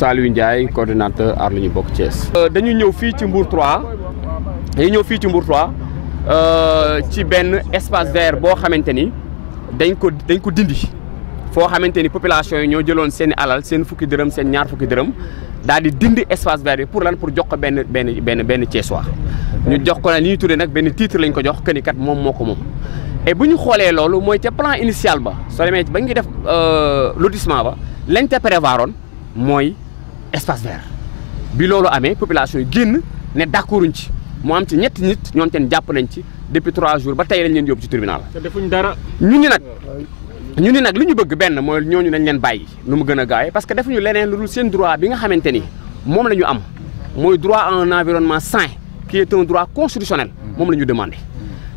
Saliou Ndiaye coordinateur Aar Li Ñu Bokk Thiès. dañu ñëw fii ci Mbour 3 ci benn espace vert boo xamante ni dañ ko dindi foo xamante ni population yi ñoo jëloon seen alal seen fukki dërëm seen ñaar fukki dërëm daal di dindi espace vert bi pour lan pour jox ko benn Thiessois ñu jox ko li ñuy tuddee nag benn titre lañ ko jox que ni kat moom moo ko moom. et bu ñu xoolee loolu mooy ca plan initial ba soo demee ba ngi def lotissement ba lañ te prévoiroon mooy espace vert bi loolu amee population yi génn ne d'accorduñ ci mu am ci ñetti nit ñoom teen jàpp nañ ci depuis 3 jours ba tey lañ leen yóbbu ci tribunal. te defuñ dara. ñu ni nag li ñu bëgg benn mooy ñooñu nañ leen bàyyi nu mu gën a gaawee parce que defuñu leneen lu dul seen droit bi nga xamante ni moom la ñu am mooy droit à un environnement sain qui est un droit constitutionnel moom la ñu demandé.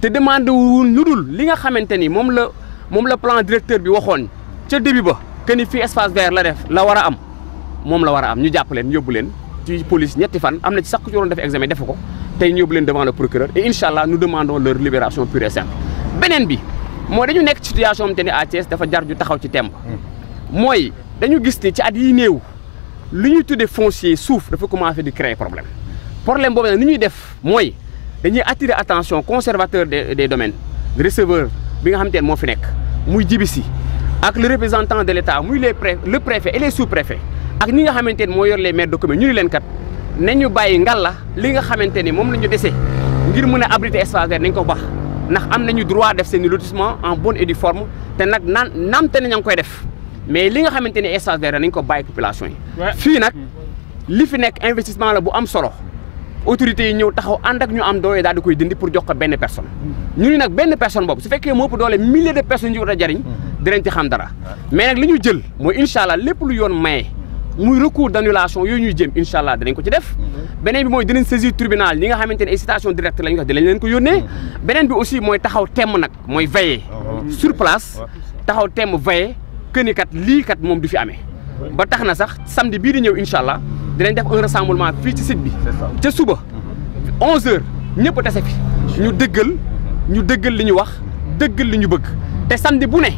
te demandé wuñ lu dul li nga xamante ni moom la plan directeur bi waxoon ca début ba que ni fii espace vert la war a am moom la war a am ñu jàpp leen yóbbu leen ci police ñetti fan am na ci sax ku ci waroon def examen defu ko tey ñu yóbbu leen devant le procureur et incha allah nous demandons leur libération pure et simple. beneen bi mooy dañu nekk situation am te ni à Thiès dafa jar ju taxaw ci temb mooy dañu gis ni ci at yi néew li ñuy tuddee foncier suuf dafa commencé di créer problème boobu nag ni ñuy def mooy dañuy attirer attention conservateur des domaines receveur bi nga xamante ne moo fi nekk muy jibisi ak le représentant de l'État muy le préfet et les sous-préfets ak ñi nga xamante ne moo yor les maires de commune ñu ni leen kat nañu bàyyi ngalla li nga xamante ni moom la ñu dese ngir mën a abriter espace vert nañ ko baax ndax am nañu droit def seen lotissement en bonne et due forme te nag naamte nañ ngi koy def mais li nga xamante ni espace vert nañ ko bàyyi population yi. fii nag li fi nekk investissement la bu am solo autorités yi ñëw taxaw ànd ak ñu am doole daal di koy dindi pour jox ko benn personne. ñu ni nag benn personne boobu su fekkee moo ëpp doole milliers de personnes yu war a jariñ dinañ ci xam dara mais nag li ñu jël mooy incha allah lépp lu yoon maye. muy recours d'annulation yooyu ñuy jëm incha allah dinañ ko ci def beneen bi mooy dinañ saisir tribunal ñi nga xamante ne ay citation directe lañ ko dinañ leen ko yónnee beneen bi aussi mooy taxaw temm nag mooy veiller sur place taxaw temm veiller que ni kat lii kat moom du fi amee ba tax na sax samedi bii di ñëw incha allah dinañ def un rassemblement fii ci site bi ca suba 11h ñëpp tase fi ñu dëggal li ñu wax dëggal li ñu bëgg te samedi bu ne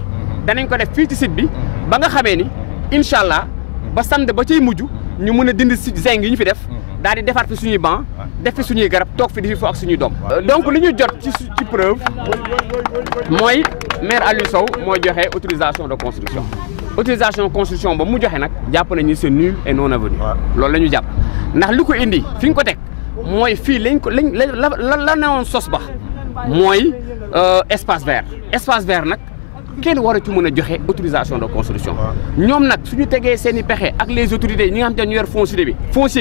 danañ ko def fii ci site bi ba nga xamee ni incha allah ba samedi ba ciy mujj ñu mën a dindi si zinc yi ñu fi def daal di defaat fi suñuy banc def fi suñuy garab toog fi di fi fo ak suñuy doom. donc li ñu jot ci preuve mooy maire Aliou Sow mooy joxe autorisation de construction ba mu joxe nag jàpp nañu c'est nul et non avenu. loolu la ñu jàpp ndax li ko indi fi nga ko teg mooy fii la newoon sos ba mooy espace vert nag. kenn waru ci mën a joxe autorisation de construction ñoom nag suñu tegee seen i pexe ak les autorités ñi nga xam te ñu yor foncier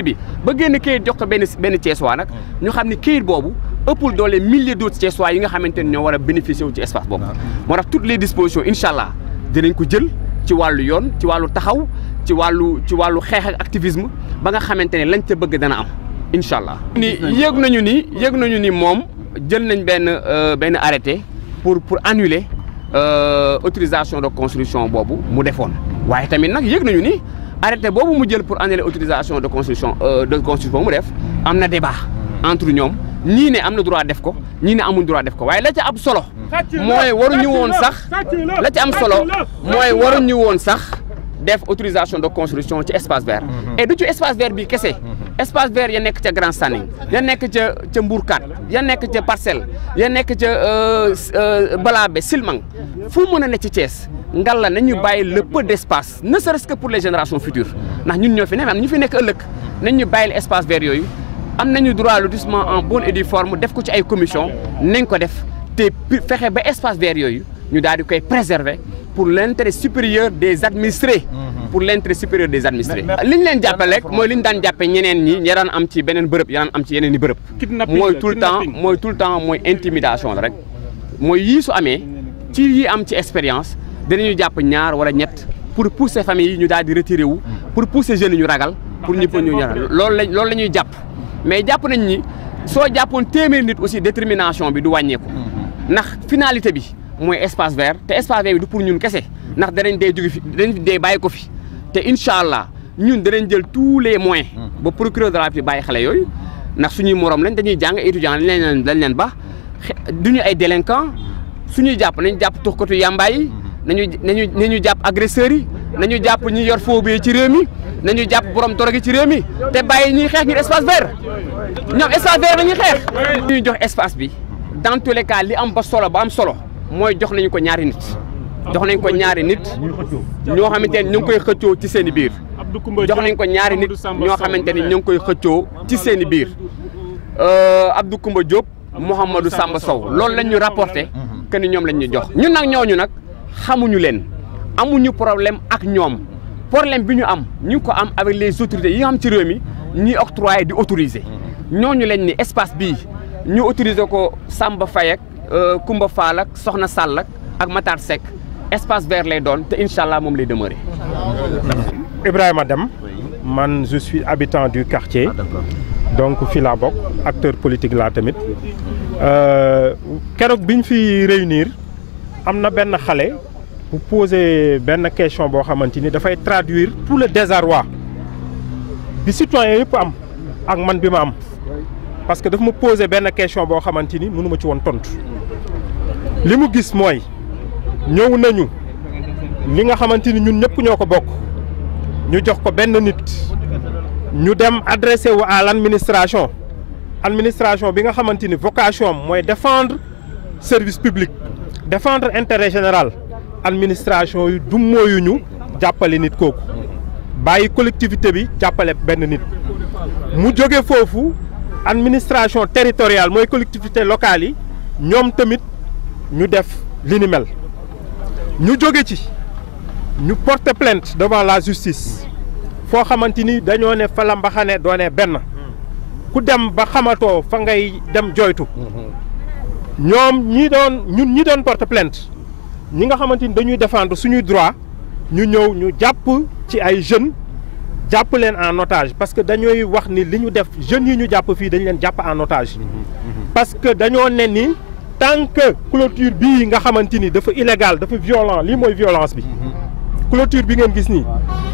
bi ba génn këyit jox ko benn Thiessois nag ñu xam ni këyit boobu ëppul doole milliers d'autres Thiessois yi nga xamante ne ñoo war a bénéficier wu ci espace boobu moo tax toutes les dispositions incha allah dinañ ko jël ci wàllu yoon ci wàllu taxaw ci wàllu xeex ak activisme ba nga xamante ne lañ ca bëgg dana am incha allah. yëg nañu ni moom jël nañ benn arrêté pour annuler autorisation de construction boobu mu defoon waaye tamit nag yëg nañu ni arrêté boobu mu jël pour annuler autorisation de construction mu def am na débat entre ñoom ñii ne am na droit def ko ñii ne amul droit def ko waaye la ca am solo mooy waruñu woon sax def autorisation de construction ci espace vert et du ci espace vert bi kese espace vert ya nekk ca Grand Standing ya nekk ca Mbour 4 ya nekk ca Parcelles ya nekk ca Balabé Silmang fu mën a ne ci Thiès ngal la nañu bàyyi le peu d'espace ne serait-ce que pour les générations futures ndax ñun ñoo fi ne am ñu fi nekk ëllëg nañ ñu bàyyil espace vert yooyu am nañu droit lotissement en bonne et due forme def ko ci ay commission nañ ko def te fexe ba espace vert yooyu ñu daal di koy préserver pour l'intérêt supérieur des administrés li ñu leen jàppale rek mooy li ñu daan jàppe ñeneen ñi ña daan am ci beneen bërëb ya daan am ci yeneen i bërëb mooy tout le temps mooy intimidation la rek mooy yii su amee ci yii am ci expérience dinañu jàpp ñaar wala ñett pour pousser famille yi ñu daal di retiré wu pour pousser jeunes yi ñu ragal pour ñu loolu la ñuy jàpp mais jàpp nañ ni soo jàppoon téeméeri nit aussi détermination bi du wàññeeku ndax finalité bi mooy espace vert te espace vert bi du pour ñun kese ndax danañ dee jóge fi danañ dee bàyyi ko fi te incha allah ñun danañ jël tous les moyens ba procureur de la République bàyyi xale yooyu ndax suñuy morom lañ dañuy jàng étudiant dañ leen ba duñu ay délinquants suñuy jàpp nañ jàpp tuxkatu yàmbaay yi nañu jàpp agresseurs yi nañu jàpp ñi yor faux billets ci réew mi nañu jàpp borom drogue ci réew mi te bàyyi ñuy xeex ñu espace vert ñoom espace vert la ñuy xeex. ñuy jox espace bi dans tous les cas li am ba am solo mooy jox nañu ko ñaari nit. jox nañ ko ñaari nit ñoo xamante ni ñu ngi koy xëccoo ci seen i biir jox nañ ko ñaari nit ñoo xamante ni ñu ngi koy xëccoo ci seen i biir Abdou Koumba Diop Mouhamadou Samba Sow loolu lañ ñu rapporté que ni ñoom lañ ñu jox ñun nag ñooñu nag xamuñu leen amuñu problème ak ñoom problème bi ñu am ñu ngi ko am avec les autorités yi nga xam ci réew mi ñuy octroyer di autoriser ñooñu lañ ni espace bii ñu autoriser ko Samba Faye ak Koumba Fall ak Soxna Sall ak Matar Seck espace vert lay doon te incha allah moom lay demeurer. Ibrahima Deme man je suis habitant du quartier donc fii laa bokk acteur politique laa tamit keroog biñ fi réunir am na benn xale bu poser benn question boo xamante ni dafay traduire tout le désarroi bi citoyen yëpp am ak man bi ma am parce que daf ma poser benn question boo xamante ni mënu ma ci woon tontu li mu gis mooy. ñëw nañu li nga xamante ni ñun ñëpp ñoo ko bokk ñu jox ko benn nit ñu dem adressé wu à l'administration bi nga xamante ni vocation mooy défendre service public défendre intérêt général administration yi du mooyuñu jàppale nit kooku bàyyi collectivité bi jàppale benn nit mu jóge foofu administration territoriale mooy collectivité locale yi ñoom tamit ñu def li ni mel ñu jóge ci ñu porter plainte devant la justice foo xamante ni dañoo ne fa la mbaxane doone benn ku dem ba xamatoo fa ngay dem joytu ñoom ñun ñi doon porter plainte ñi nga xamante ni dañuy défendre suñuy droit ñu ñëw ñu jàpp ci ay jeunes jàpp leen en otage parce que dañuy wax ni li ñu def jeunes yi ñu jàpp fii dañu leen jàpp en otage parce que dañoo ne ni tant que clôture bii nga xamante ni dafa illégal dafa violent lii mooy violence bi clôture bi ngeen gis nii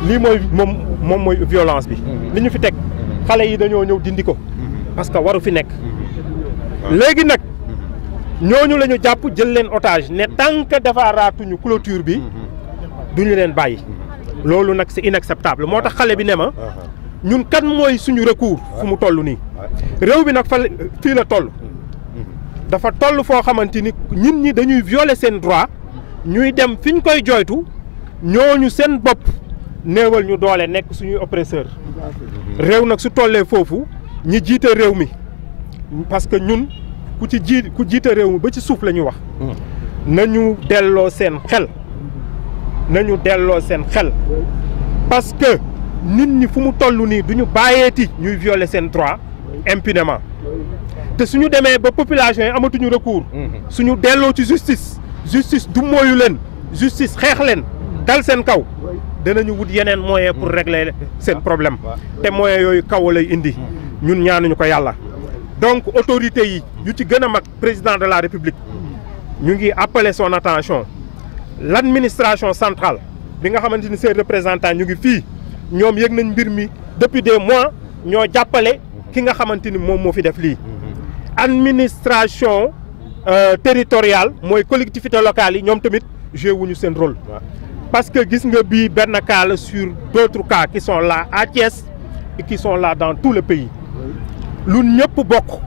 lii mooy moom mooy violence bi li ñu fi teg xale yi dañoo ñëw dindi ko parce que waru fi nekk léegi nag ñooñu la ñu jàpp jël leen otage ne tant que dafa raatuñu clôture bi duñu leen bàyyi loolu nag c'est inacceptable moo tax xale bi ne ma ñun kan mooy suñu recours fu mu toll nii réew bi nag fii la toll dafa toll foo xamante ni nit ñi dañuy violer seen droit ñuy dem fi ñu koy jooytu ñooñu seen bopp néewal ñu doole nekk suñuy oppresseur réew nag su tollee foofu ñi jiite réew mi parce que ñun ku jiite réew mi ba ci suuf la ñuy wax nañu delloo seen xel parce que nit ñi fu mu toll nii duñu bàyyeeti ñuy violer seen droit impunément te suñu demee ba population yi amatuñu recours suñu delloo ci justice du mooyu leen justice xeex leen dal seen kaw danañu wut yeneen moyen pour régler seen problème te moyen yooyu kaw lay indi ñun ñaanuñu ko yàlla donc autorités yi yu ci gën a mag président de la république ñu ngi appeler son attention l'administration centrale bi nga xamante ni ses représentants ñu ngi fii ñoom yëg nañ mbir mi depuis des mois ñoo jàppale ki nga xamante ni moom moo fi def lii administration territoriale mooy collectivité locale yi ñoom tamit joué wuñu seen rôle parce que gis nga bii benn cas la sur d'autres cas qui sont là à Thiès et qui sont là dans tout le pays lu ñëpp bokk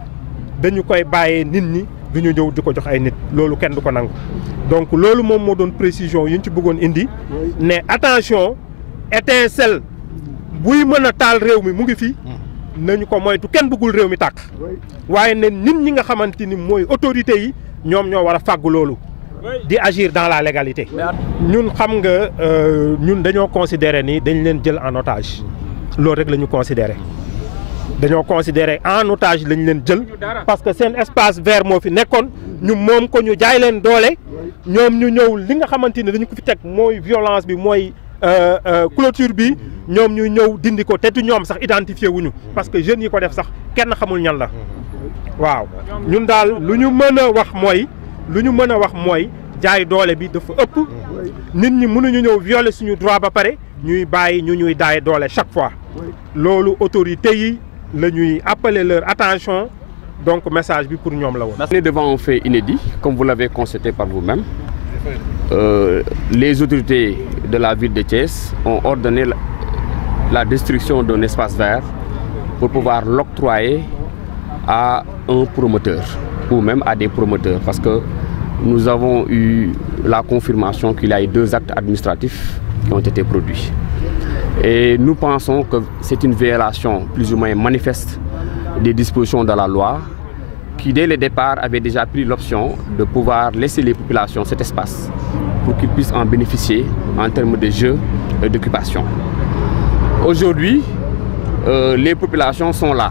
dañu koy bàyyee nit ñi duñu ñëw di ko jox ay nit loolu kenn du ko nangu donc loolu moom moo doon précision yi ñu ci bëggoon indi ne attention étincelle buy mën a taal réew mi mu ngi fi nañu ko moytu kenn bëggul réew mi tàkk waaye ne nit ñi nga xamante ni mooy autorités yi ñoom ñoo war a fàggu loolu di agir dans la légalité. ñun xam nga ñun dañoo considérer ni dañ leen jël en otage loolu rek la ñu considérer dañoo considérer en otage lañ leen jël parce que seen espace vert moo fi nekkoon ñu moom ko ñu jaay leen doole ñoom ñu ñëw li nga xamante ni dañu ko fi teg mooy violence bi mooy clôture bi ñoom ñu ñëw dindi ko te du ñoom sax identifié wuñu parce que jeunes yi ko def sax kenn xamul ñan la waaw ñun daal lu ñu mën a wax mooy jaay doole bi dafa ëpp nit ñi mënuñu ñëw violer suñu droit ba pare ñuy bàyyi ñu ñuy daay doole chaque fois loolu autorités yi la ñuy appeler leur attention donc message bi pour ñoom la woon. On est devant un fait inédit comme vous l'avez constaté par vous-même. Les autorités de la ville de Thiès ont ordonné la destruction d'un espace vert pour pouvoir l'octroyer à un promoteur ou même à des promoteurs, parce que nous avons eu la confirmation qu'il y a eu 2 actes administratifs qui ont été produits. Et nous pensons que c'est une violation plus ou moins manifeste des dispositions de la loi qui, dès le départ, avait déjà pris l'option de pouvoir laisser les populations cet espace pour qu'ils puissent en bénéficier en termes de jeux et d'occupation. Aujourd'hui, les populations sont là.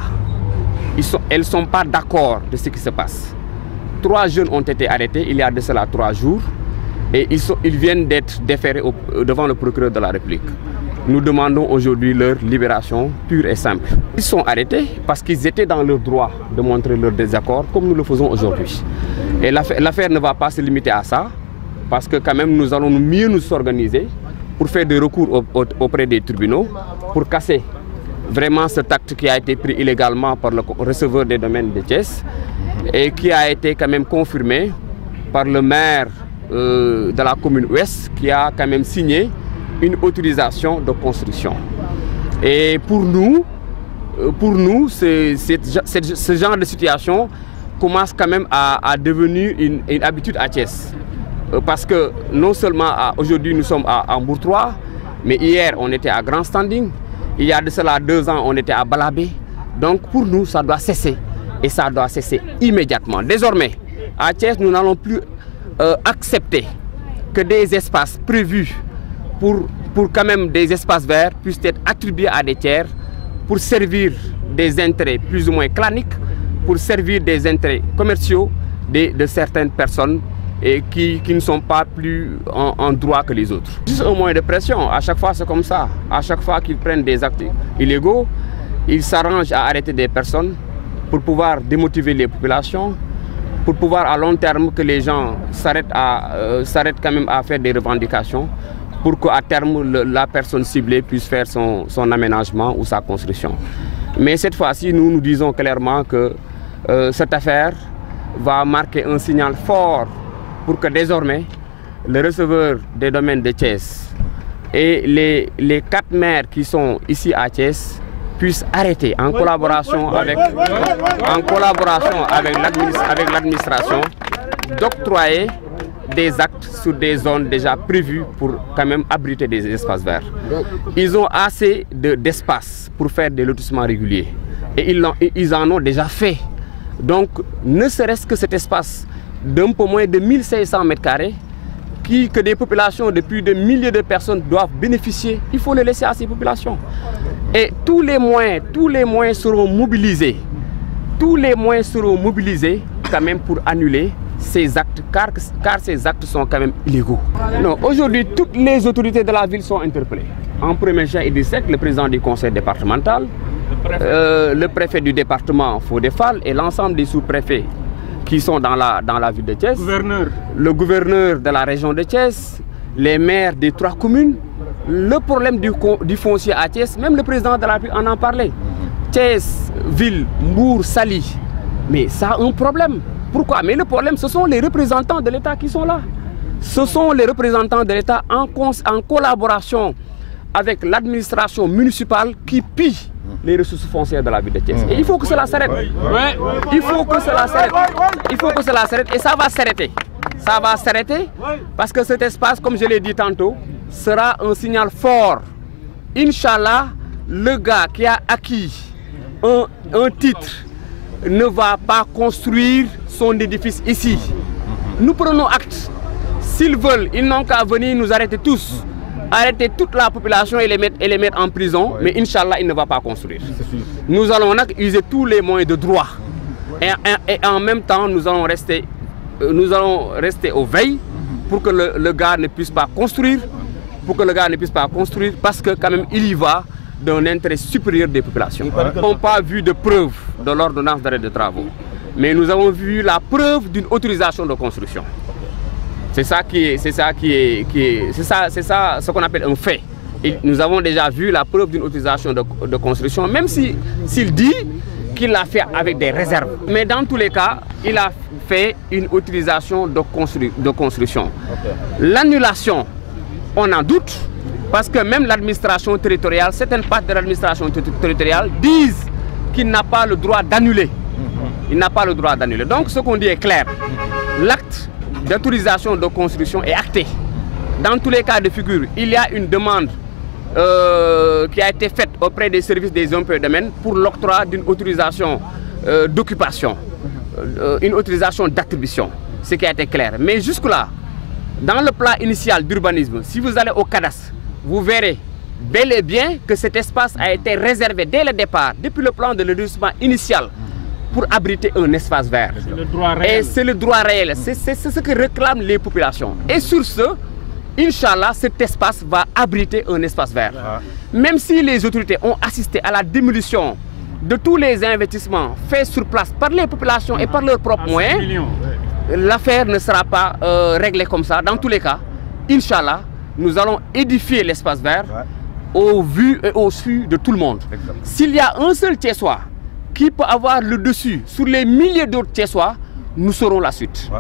Elles ne sont pas d'accord de ce qui se passe. 3 jeunes ont été arrêtés il y a de cela 3 jours et ils viennent d'être déférés devant le procureur de la République. Nous demandons aujourd'hui leur libération pure et simple. Ils sont arrêtés parce qu'ils étaient dans leur droit de montrer leur désaccord comme nous le faisons aujourd'hui. Et l'affaire ne va pas se limiter à ça parce que quand même nous allons mieux nous organiser pour faire des recours auprès des tribunaux pour casser vraiment cet acte qui a été pris illégalement par le receveur des domaines de Thiès et qui a été quand même confirmé par le maire de la commune ouest qui a quand même signé une autorisation de construction. Et pour nous ce genre de situation commence quand même à devenir une habitude à Thiès. Parce que non seulement aujourd'hui nous sommes à Mbour 3, mais hier on était à Grand Standing, il y a de cela 2 ans on était à Balabé. Donc pour nous ça doit cesser et ça doit cesser immédiatement. Désormais à Thiès nous n'allons plus accepter que des espaces prévus pour quand même des espaces verts puissent être attribués à des tiers pour servir des intérêts plus ou moins claniques, pour servir des intérêts commerciaux de certaines personnes et qui ne sont pas plus en droit que les autres. Juste un moyen de pression, à chaque fois c'est comme ça. À chaque fois qu'ils prennent des actes illégaux, ils s'arrangent à arrêter des personnes pour pouvoir démotiver les populations, pour pouvoir à long terme que les gens s'arrêtent quand même à faire des revendications pour qu'à terme la personne ciblée puisse faire son aménagement ou sa construction. Mais cette fois-ci, nous disons clairement que cette affaire va marquer un signal fort pour que désormais le receveur des domaines de Thiès et les 4 maires qui sont ici à Thiès puissent arrêter en collaboration avec l'administration d'octroyer des actes sur des zones déjà prévues pour quand même abriter des espaces verts. Ils ont assez d'espace pour faire des lotissements réguliers et ils en ont déjà fait. Donc ne serait-ce que cet espace d'un peu moins de 1500 m² que des populations de plus de milliers de personnes doivent bénéficier, il faut le laisser à ces populations. Et tous les moyens seront mobilisés. Tous les moyens seront mobilisés quand même pour annuler ces actes, car ces actes sont quand même illégaux. Non, aujourd'hui, toutes les autorités de la ville sont interpellées. En premier chef, Idriss Seck, le président du conseil départemental, le préfet du département Fodé Fall et l'ensemble des sous-préfets qui sont dans la ville de Thiès, le gouverneur de la région de Thiès, les maires des 3 communes. Le problème du foncier à Thiès, même le président de la République en parlait. Thiès, ville, Mbour, Saly, mais ça a un problème. Pourquoi? Mais le problème, ce sont les représentants de l'État qui sont là. Ce sont les représentants de l'État en collaboration avec l'administration municipale qui pille les ressources foncières de la ville de Thiès. Et il faut que cela s'arrête. Il faut que cela s'arrête. Il faut que cela s'arrête et ça va s'arrêter. Ça va s'arrêter parce que cet espace, comme je l'ai dit tantôt, sera un signal fort. Inch'Allah, le gars qui a acquis un titre ne va pas construire son édifice ici. Nous prenons acte. S'ils veulent, ils n'ont qu'à venir nous arrêter tous. Arrêter toute la population et les mettre en prison. Mais Inch'Allah, il ne va pas construire. Nous allons user tous les moyens de droit. Et en même temps, nous allons rester au veille pour que le gars ne puisse pas construire. Parce que quand même, il y va d'un intérêt supérieur des populations. Nous n'avons pas vu de preuve de l'ordonnance d'arrêt de travaux. Mais nous avons vu la preuve d'une autorisation de construction. C'est ça ce qu'on appelle un fait. Et nous avons déjà vu la preuve d'une autorisation de construction, même s'il dit qu'il l'a fait avec des réserves. Mais dans tous les cas, il a fait une autorisation de construction. L'annulation, on en doute, Parce que même l'administration territoriale, certaines parties de l'administration territoriale disent qu'il n'a pas le droit d'annuler. Il n'a pas le droit d'annuler. Donc ce qu'on dit est clair. L'acte d'autorisation de construction est acté. Dans tous les cas de figure, il y a une demande qui a été faite auprès des services des impôts et domaines pour l'octroi d'une autorisation d'occupation, une autorisation d'attribution, ce qui a été clair. Mais jusque-là, dans le plan initial d'urbanisme, si vous allez au cadastre, vous verrez bel et bien que cet espace a été réservé dès le départ, depuis le plan de lotissement initial, pour abriter un espace vert. C'est le droit réel. Et c'est le droit réel, c'est ce que réclament les populations. Et sur ce, Inch'Allah, cet espace va abriter un espace vert. Même si les autorités ont assisté à la démolition de tous les investissements faits sur place par les populations et par leurs propres moyens, l'affaire ne sera pas réglée comme ça. Dans tous les cas, Inch'Allah, nous allons édifier l'espace vert au vu et au su de tout le monde. S'il y a un seul Thiessois qui peut avoir le dessus sur les milliers d'autres Thiessois, nous saurons la suite.